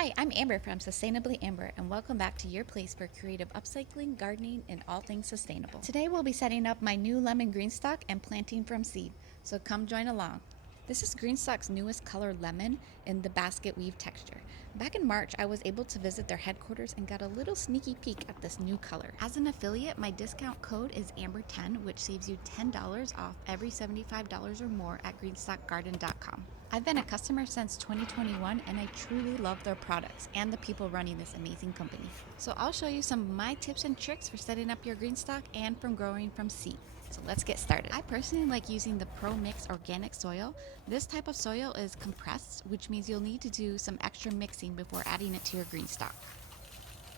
Hi, I'm Amber from Sustainably Amber, and welcome back to your place for creative upcycling, gardening, and all things sustainable. Today we'll be setting up my new lemon GreenStalk and planting from seed, so come join along. This is GreenStalk's newest color, lemon, in the basket weave texture. Back in March, I was able to visit their headquarters and got a little sneaky peek at this new color. As an affiliate, my discount code is Amber10, which saves you $10 off every $75 or more at GreenStalkGarden.com. I've been a customer since 2021 and I truly love their products and the people running this amazing company. So I'll show you some of my tips and tricks for setting up your GreenStalk and from growing from seed. So let's get started. I personally like using the Pro Mix organic soil. This type of soil is compressed, which means you'll need to do some extra mixing before adding it to your GreenStalk.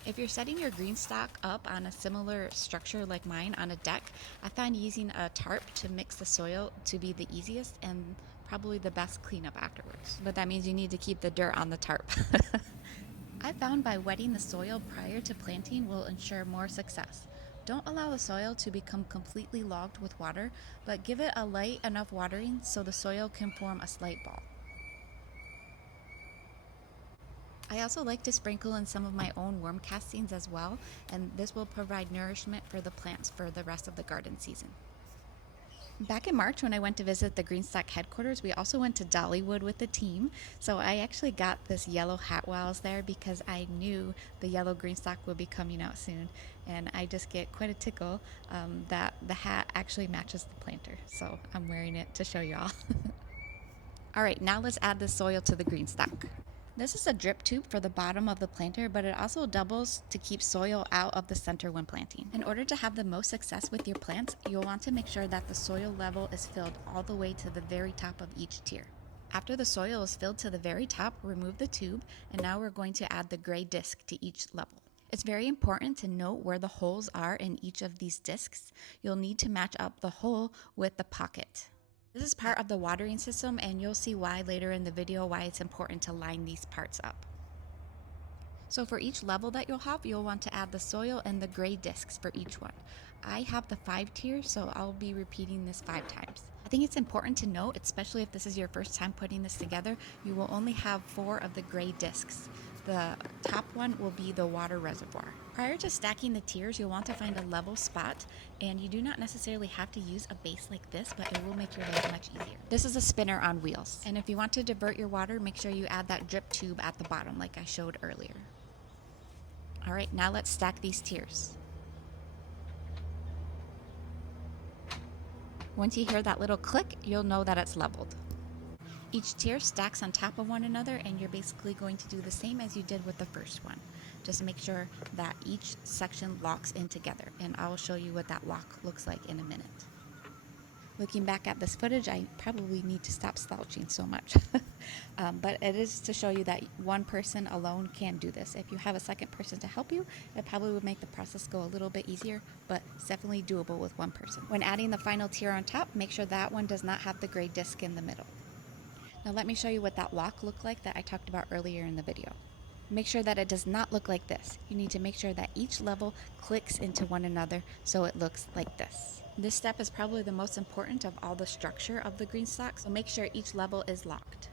If you're setting your GreenStalk up on a similar structure like mine on a deck, I find using a tarp to mix the soil to be the easiest and probably the best cleanup afterwards. But that means you need to keep the dirt on the tarp. I found by wetting the soil prior to planting will ensure more success. Don't allow the soil to become completely logged with water, but give it a light enough watering so the soil can form a slight ball. I also like to sprinkle in some of my own worm castings as well, and this will provide nourishment for the plants for the rest of the garden season. Back in March when I went to visit the GreenStalk headquarters, we also went to Dollywood with the team. So I actually got this yellow hat while I was there because I knew the yellow GreenStalk would be coming out soon. And I just get quite a tickle that the hat actually matches the planter. So I'm wearing it to show y'all. All right, now let's add the soil to the GreenStalk. This is a drip tube for the bottom of the planter, but it also doubles to keep soil out of the center when planting. In order to have the most success with your plants, you'll want to make sure that the soil level is filled all the way to the very top of each tier. After the soil is filled to the very top, remove the tube, and now we're going to add the gray disc to each level. It's very important to note where the holes are in each of these discs. You'll need to match up the hole with the pocket. This is part of the watering system, and you'll see why later in the video why it's important to line these parts up. So for each level that you'll want to add the soil and the gray discs for each one. I have the 5 tiers, so I'll be repeating this 5 times. I think it's important to note, especially if this is your first time putting this together, you will only have 4 of the gray discs. The top one will be the water reservoir. Prior to stacking the tiers, you'll want to find a level spot, and you do not necessarily have to use a base like this, but it will make your life much easier. This is a spinner on wheels, and if you want to divert your water, make sure you add that drip tube at the bottom like I showed earlier. All right, now let's stack these tiers. Once you hear that little click, you'll know that it's leveled. Each tier stacks on top of one another, and you're basically going to do the same as you did with the first one. Just make sure that each section locks in together, and I'll show you what that lock looks like in a minute. Looking back at this footage, I probably need to stop slouching so much. But it is to show you that one person alone can do this. If you have a second person to help you, it probably would make the process go a little bit easier, but it's definitely doable with one person. When adding the final tier on top, make sure that one does not have the gray disc in the middle. Now let me show you what that lock looked like that I talked about earlier in the video. Make sure that it does not look like this. You need to make sure that each level clicks into one another so it looks like this. This step is probably the most important of all the structure of the GreenStalk, so make sure each level is locked.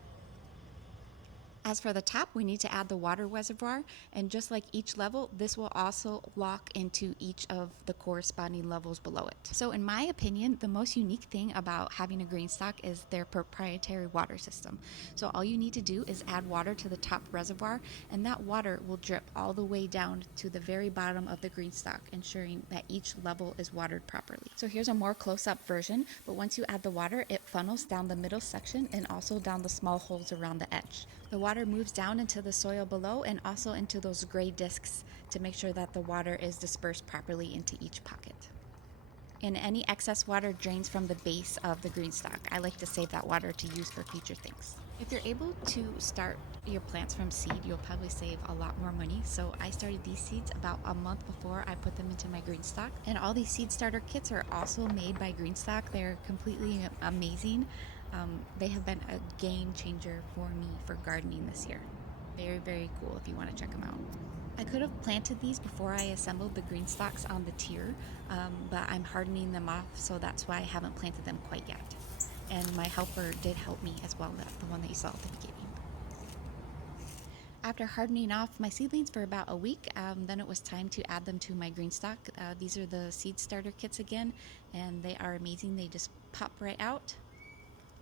As for the top, we need to add the water reservoir, and just like each level, this will also lock into each of the corresponding levels below it. So in my opinion, the most unique thing about having a GreenStalk is their proprietary water system. So all you need to do is add water to the top reservoir, and that water will drip all the way down to the very bottom of the GreenStalk, ensuring that each level is watered properly. So here's a more close-up version, but once you add the water, it funnels down the middle section and also down the small holes around the edge. The water moves down into the soil below and also into those gray discs to make sure that the water is dispersed properly into each pocket. And any excess water drains from the base of the GreenStalk. I like to save that water to use for future things. If you're able to start your plants from seed, you'll probably save a lot more money. So I started these seeds about a month before I put them into my GreenStalk. And all these seed starter kits are also made by GreenStalk. They're completely amazing. They have been a game changer for me for gardening this year. Very, very cool if you want to check them out. I could have planted these before I assembled the GreenStalks on the tier, but I'm hardening them off, so that's why I haven't planted them quite yet. And my helper did help me as well, the one that you saw at the beginning. After hardening off my seedlings for about a week, then it was time to add them to my GreenStalk. These are the seed starter kits again, and they are amazing. They just pop right out.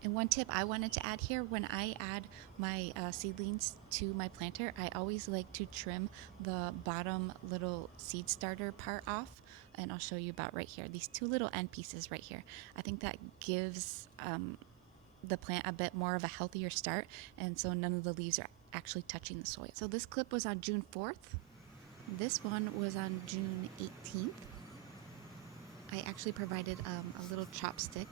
And one tip I wanted to add here, when I add my seedlings to my planter, I always like to trim the bottom little seed starter part off. And I'll show you about right here, these two little end pieces right here. I think that gives the plant a bit more of a healthier start, and so none of the leaves are actually touching the soil. So this clip was on June 4th. This one was on June 18th. I actually provided a little chopstick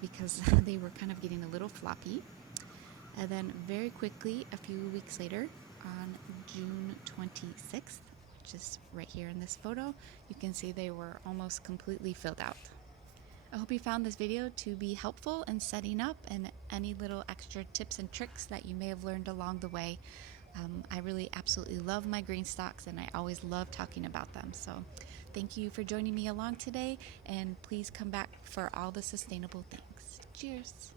because they were kind of getting a little floppy. And then very quickly, a few weeks later, on June 26th, which is right here in this photo, you can see they were almost completely filled out. I hope you found this video to be helpful in setting up and any little extra tips and tricks that you may have learned along the way. I really absolutely love my GreenStalks, and I always love talking about them. So thank you for joining me along today, and please come back for all the sustainable things. Cheers!